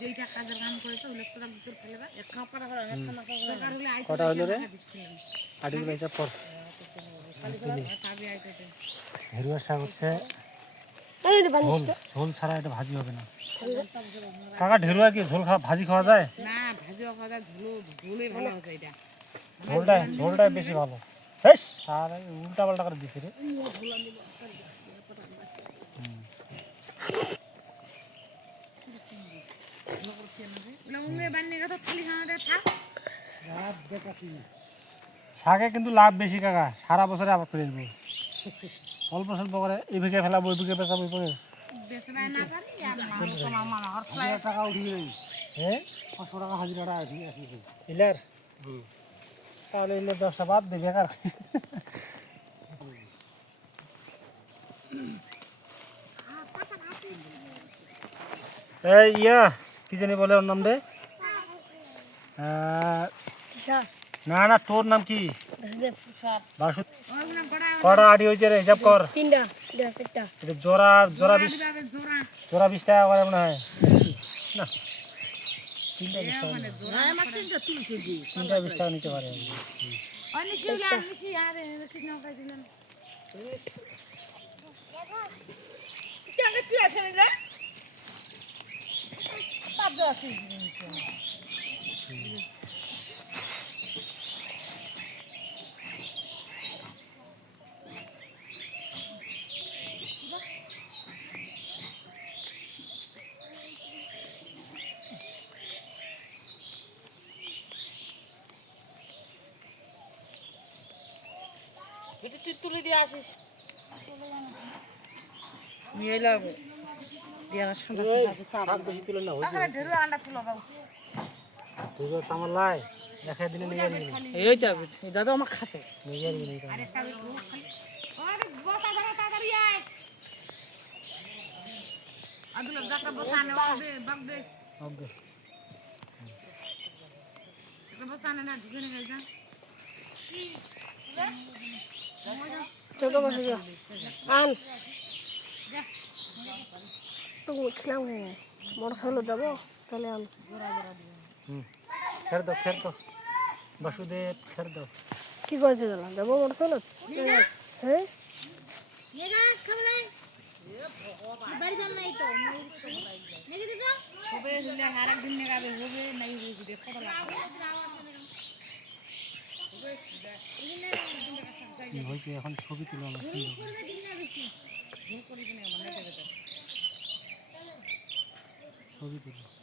যেইটা কাজের কাম করেছে ওগুলো তো ভিতর ফেলে বা দরকার হলে আইতে কটা হলো রে? দিচ্ছিলাম পয়সা পর। আইতে হেরুয়ার শাক হচ্ছে। ঝোল ছাড়া এটা ভাজি হবে না। কাকা ঢেরুয়া কি ঝোল খাওয়া ভাজি খাওয়া যায়? না ভাজিও খাওয়া যায় ঝুলো ঝুলে ভালো হচ্ছে এটা। ঝোলটা ঝোলটা বেশি ভালো। হেস আর উল্টা পাল্টা করে দিছে রে। শাকে কিন্তু লাভ বেশি কাকা সারা বছরে আবাদ করে দেবো। অল্প স্বল্প করে এই বিঘে ফেলাবো ওই বিঘে পেঁচাবো মনে হর টাকা উঠিয়ে হ্যাঁ? পাঁচশো টাকা তাহলে এলে ব্যবসা বাদ দে বেকার। এই ইয়া কি জানি বলে ওর নাম কিসা না না তোর নাম কি? কটা আড়ি হয়েছে রে হিসাব কর। জোড়া জোড়া বিশ জোড়া বিশ টাকা করে মনে হয়। না। তিনটা বিশ টাকা নিতে পারে। অনিশি আছে তুই তুলে দিয়ে আসিস। নিয়ে এলাম। দিয়ে সামনে বেশি তুলে না ঢেরু আন্ডা তুলো বাবু। তুই তো আমার লাই। দেখাই দিলে নিয়ে যাবি। এই যাবে দাদা আমার খাতে নিয়ে যাবি আদুলা জাকা বসানে দে বাগ দে। ওকে বসানে না ঢুকে নে গাইজা ছোট বাসু আন। তো খেলাম হয়ে মোটর সাইকেল যাব? তাহলে আন। ছেড়ে দাও বাসুদেব দাও। কি করেছে যাব মোটর সাইকেল হ্যাঁ? তো হয়েছে? এখন ছবি তুলো করে। ছবি তুলো।